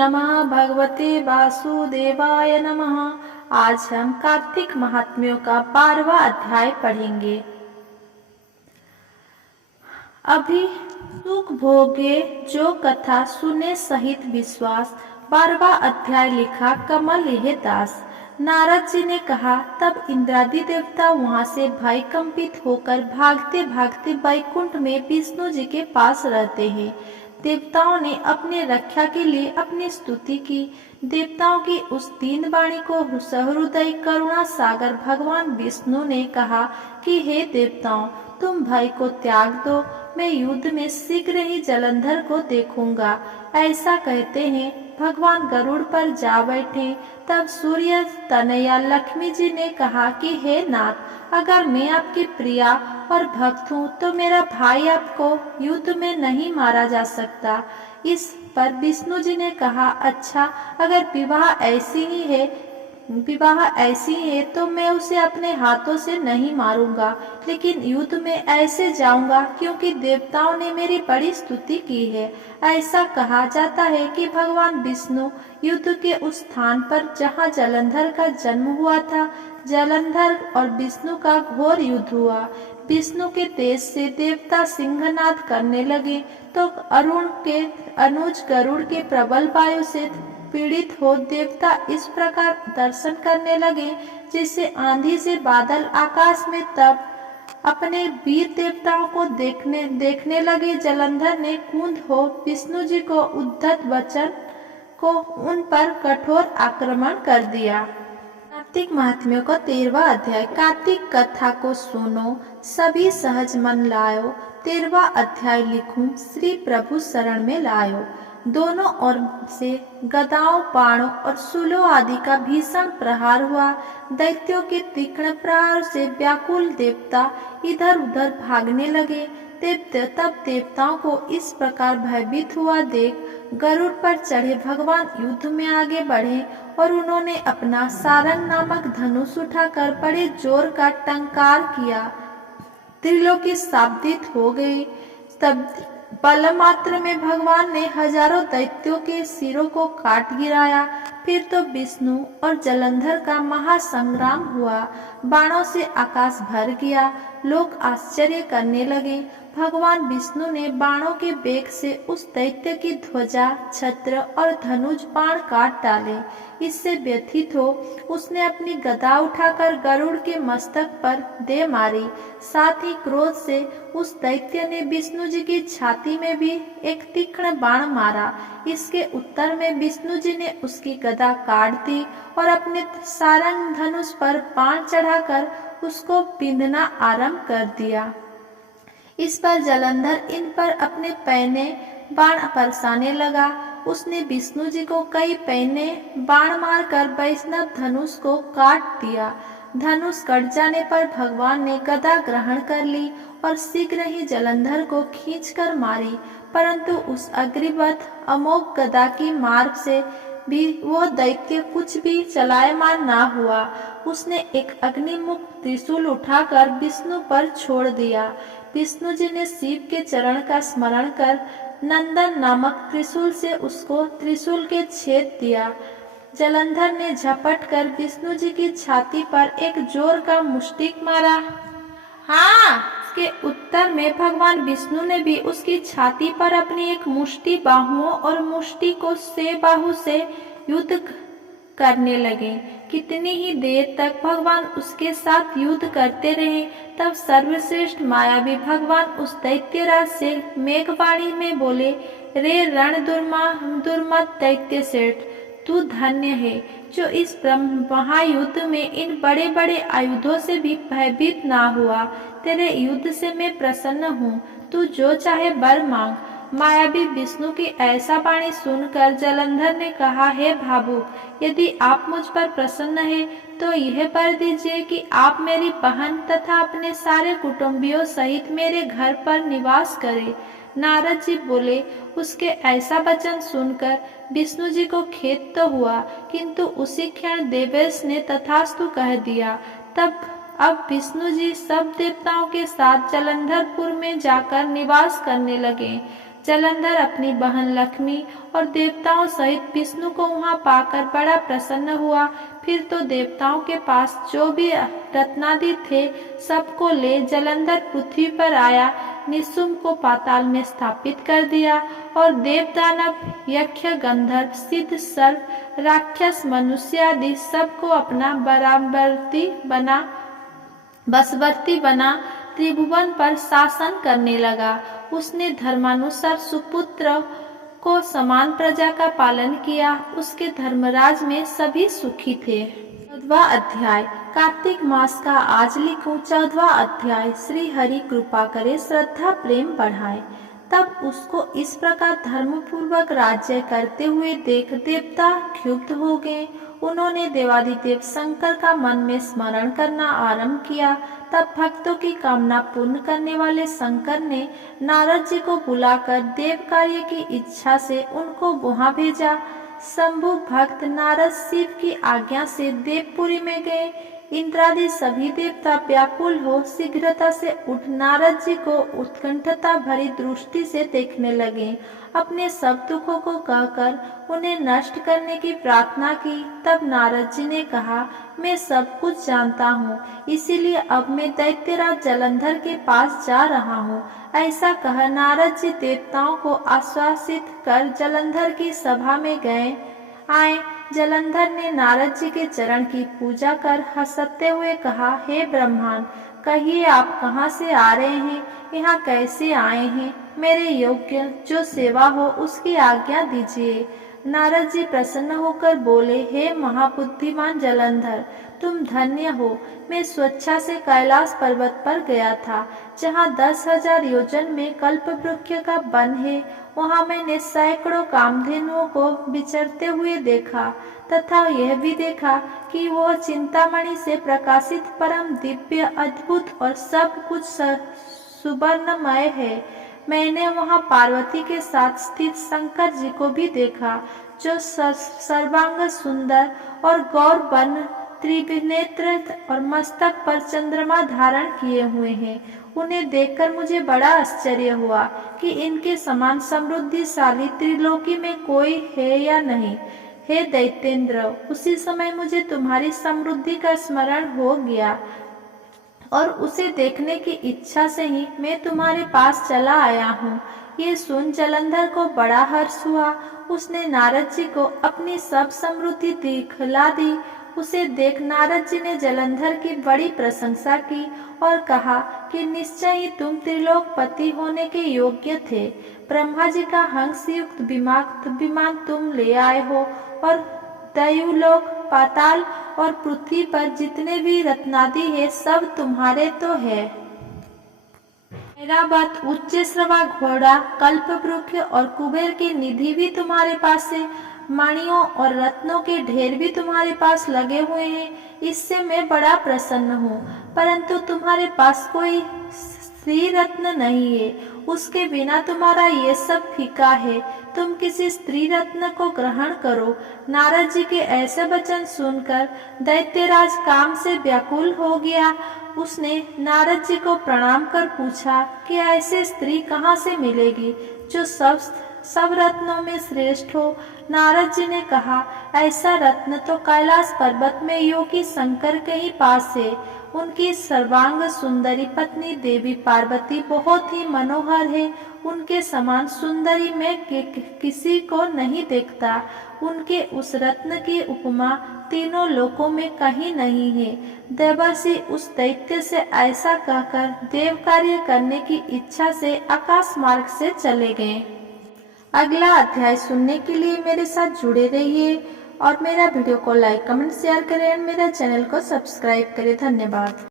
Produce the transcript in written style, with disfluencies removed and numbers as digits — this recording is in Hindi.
नमः भगवते वासुदेवाय नमः। आज हम कार्तिक महात्म्यों का 12वां अध्याय पढ़ेंगे। अभी सुख भोगे जो कथा सुने सहित विश्वास। 12वां अध्याय लिखा कमल यह दास। नारद जी ने कहा, तब इंद्रादि देवता वहां से भय कंपित होकर भागते भागते वैकुंठ में विष्णु जी के पास रहते हैं। देवताओं ने अपने रक्षा के लिए अपनी स्तुति की। देवताओं की उस दीन वाणी को सहृदय करुणा सागर भगवान विष्णु ने कहा कि हे देवताओं, तुम भय को त्याग दो, मैं युद्ध में शीघ्र ही जलंधर को देखूंगा। ऐसा कहते हैं भगवान गरुड़ पर जा बैठे। तब सूर्य तनया लक्ष्मी जी ने कहा कि हे नाथ, अगर मैं आपकी प्रिया और भक्त हूँ तो मेरा भाई आपको युद्ध में नहीं मारा जा सकता। इस पर विष्णु जी ने कहा, अच्छा, अगर विवाह ऐसी है तो मैं उसे अपने हाथों से नहीं मारूंगा, लेकिन युद्ध में ऐसे जाऊंगा क्योंकि देवताओं ने मेरी बड़ी स्तुति की है। ऐसा कहा जाता है कि भगवान विष्णु युद्ध के उस स्थान पर जहाँ जलंधर का जन्म हुआ था, जलंधर और विष्णु का घोर युद्ध हुआ। विष्णु के तेज से देवता सिंहनाद करने लगे तो अरुण के अनुज गरुड़ के प्रबल वायु से पीड़ित हो देवता इस प्रकार दर्शन करने लगे जैसे आंधी से बादल आकाश में। तब अपने वीर देवताओं को देखने लगे जलंधर ने कुंद हो विष्णु जी को उद्धत वचन को उन पर कठोर आक्रमण कर दिया। कार्तिक महात्म्यों का 13वां अध्याय। कार्तिक कथा को सुनो, सभी सहज मन लायो। 13वां अध्याय लिखूं, श्री प्रभु शरण में लायो। दोनों ओर से गदाओं, बाणों और शूलों आदि का भीषण प्रहार हुआ। दैत्यों के तीक्ष्ण प्रहार से व्याकुल देवता इधर उधर भागने लगे। तब देवताओं को इस प्रकार भयभीत हुआ देख गरुड़ पर चढ़े भगवान युद्ध में आगे बढ़े और उन्होंने अपना सारंग नामक धनुष उठाकर बड़े जोर का टंकार किया। त्रिलोकी शाब्दित हो गई। तब बल मात्र में भगवान ने हजारों दैत्यों के सिरों को काट गिराया। फिर तो विष्णु और जलंधर का महासंग्राम हुआ। बाणों से आकाश भर गया। लोग आश्चर्य करने लगे। भगवान विष्णु ने बाणों के वेग से उस दैत्य की ध्वजा, छत्र और धनुष बाण काट डाले। इससे व्यथित हो उसने अपनी गदा उठाकर गरुड़ के मस्तक पर दे मारी। साथ ही क्रोध से उस दैत्य ने विष्णु जी की छाती में भी एक तीक्ष्ण बाण मारा। इसके उत्तर में विष्णु जी ने उसकी गदा काट दी और अपने सारंग धनुष पर बाण चढ़ाकर उसको बिंधना आरंभ कर दिया। इस पर जलंधर इन पर अपने पैने बाण बरसाने लगा। उसने विष्णु जी को कई पैने बाण मारकर वैष्णव धनुष को काट दिया। धनुष कट जाने पर भगवान ने गदा ग्रहण कर ली और शीघ्र ही जलंधर को खींचकर मारी, परंतु उस अग्निवत अमोघ गदा की मार से भी वो दैत्य कुछ भी चलायमान ना हुआ। उसने एक अग्निमुख त्रिशूल उठाकर विष्णु पर छोड़ दिया। विष्णु जी ने शिव के चरण का स्मरण कर नंदन नामक त्रिशूल से उसको त्रिशूल के छेद दिया। जलंधर ने झपट कर विष्णु जी की छाती पर एक जोर का मुष्टिक मारा। हाँ, के उत्तर में भगवान विष्णु ने भी उसकी छाती पर अपनी एक मुष्टि बाहुओं और मुष्टि को से बाहु से युद्ध करने लगे। कितनी ही देर तक भगवान उसके साथ युद्ध करते रहे। तब सर्वश्रेष्ठ मायावी भगवान उस दैत्यराज से मेघवाणी में बोले, रे रण दुर्मत दैत्य श्रेष्ठ, तू धन्य है जो इस महायुद्ध में इन बड़े बड़े आयुधों से भी भयभीत ना हुआ। तेरे युद्ध से मैं प्रसन्न हूँ, तू जो चाहे वर मांग। मायावी विष्णु की ऐसा वाणी सुनकर जलंधर ने कहा, हे भावुक, यदि आप मुझ पर प्रसन्न हैं तो यह वर दीजिए कि आप मेरी बहन तथा अपने सारे कुटुंबियों सहित मेरे घर पर निवास करें। नारद जी बोले। उसके ऐसा वचन सुनकर विष्णु जी को खेद तो हुआ, किंतु उसी क्षण देवेश ने तथास्तु कह दिया। अब विष्णु जी सब देवताओं के साथ जलंधरपुर में जाकर निवास करने लगे। जलंधर अपनी बहन लक्ष्मी और देवताओं सहित विष्णु को वहां पाकर बड़ा प्रसन्न हुआ। फिर तो देवताओं के पास जो भी रत्नादि थे सबको ले जलंधर पृथ्वी पर आया, निशुम्भ को पाताल में स्थापित कर दिया और देव दानव यक्ष गंधर्व सिद्ध सर्व राक्षस मनुष्य आदि सबको अपना बसवर्ती बना त्रिभुवन पर शासन करने लगा। उसने धर्मानुसार सुपुत्र को समान प्रजा का पालन किया। उसके धर्मराज में सभी सुखी थे। 14वां अध्याय। कार्तिक मास का आज लिखूं 14वां अध्याय। श्री हरि कृपा करे, श्रद्धा प्रेम बढ़ाए। तब उसको इस प्रकार धर्मपूर्वक राज्य करते हुए देख देवता क्षुब्ध हो गए। उन्होंने देवादिदेव शंकर का मन में स्मरण करना आरंभ किया। तब भक्तों की कामना पूर्ण करने वाले शंकर ने नारद जी को बुलाकर देव कार्य की इच्छा से उनको वहां भेजा। शंभु भक्त नारद शिव की आज्ञा से देवपुरी में गए। इंद्रादि सभी देवता व्याकुल हो शीघ्रता से उठ नारद जी को उत्कंठता भरी दृष्टि से देखने लगे। अपने सब दुखों को कहकर उन्हें नष्ट करने की प्रार्थना की। तब नारद जी ने कहा, मैं सब कुछ जानता हूँ, इसीलिए अब मैं दैत्यराज जलंधर के पास जा रहा हूँ। ऐसा कह नारद जी देवताओं को आश्वासित कर जलंधर की सभा में आए। जलंधर ने नारद जी के चरण की पूजा कर हंसते हुए कहा, हे ब्रह्मांड, कहिए आप कहाँ से आ रहे हैं, यहाँ कैसे आए हैं? मेरे योग्य जो सेवा हो उसकी आज्ञा दीजिए। नारद जी प्रसन्न होकर बोले, हे महाबुद्धिमान जलंधर, तुम धन्य हो। मैं स्वेच्छा से कैलाश पर्वत पर गया था, जहाँ 10,000 योजन में कल्प वृक्ष का वन है। वहाँ मैंने सैकड़ों कामधेनुओं को विचरते हुए देखा तथा यह भी देखा कि वह चिंतामणि से प्रकाशित परम दिव्य अद्भुत और सब कुछ सुवर्णमय है। मैंने वहाँ पार्वती के साथ स्थित शंकर जी को भी देखा, जो सर्वांग सुंदर और गौर वर्ण त्रिनेत्र और मस्तक पर चंद्रमा धारण किए हुए हैं। उन्हें देखकर मुझे बड़ा आश्चर्य हुआ कि इनके समान समृद्धिशाली त्रिलोकी में कोई है या नहीं। हे दैत्येंद्र, उसी समय मुझे तुम्हारी समृद्धि का स्मरण हो गया और उसे देखने की इच्छा से ही मैं तुम्हारे पास चला आया हूँ। ये सुन जलंधर को बड़ा हर्ष हुआ। उसने नारद जी को अपनी सब समृद्धि दिखला दी। उसे देख नारद जी ने जलंधर की बड़ी प्रशंसा की और कहा कि निश्चय ही तुम त्रिलोकपति होने के योग्य थे। ब्रह्मा जी का हंस युक्त विमान तुम ले आए हो और दैवलोक, पाताल और पृथ्वी पर जितने भी रत्नादि है सब तुम्हारे तो है। ऐरावत, उच्च श्रवा घोड़ा, कल्प वृक्ष और कुबेर की निधि भी तुम्हारे पास है। मणियों और रत्नों के ढेर भी तुम्हारे पास लगे हुए हैं। इससे मैं बड़ा प्रसन्न हूँ, परंतु तुम्हारे पास कोई स्त्री रत्न नहीं है। उसके बिना तुम्हारा ये सब फीका है। तुम किसी स्त्री रत्न को ग्रहण करो। नारद जी के ऐसे वचन सुनकर दैत्यराज काम से व्याकुल हो गया। उसने नारद जी को प्रणाम कर पूछा कि ऐसी स्त्री कहाँ से मिलेगी जो सब रत्नों में श्रेष्ठ हो। नारद जी ने कहा, ऐसा रत्न तो कैलाश पर्वत में योगी शंकर के ही पास है। उनकी सर्वांग सुंदरी पत्नी देवी पार्वती बहुत ही मनोहर है। उनके समान सुंदरी मैं किसी को नहीं देखता। उनके उस रत्न की उपमा तीनों लोकों में कहीं नहीं है। देवर्षि उस दैत्य से ऐसा कहकर देव कार्य करने की इच्छा से आकाश मार्ग से चले गए। अगला अध्याय सुनने के लिए मेरे साथ जुड़े रहिए और मेरा वीडियो को लाइक, कमेंट, शेयर करें और मेरा चैनल को सब्सक्राइब करें। धन्यवाद।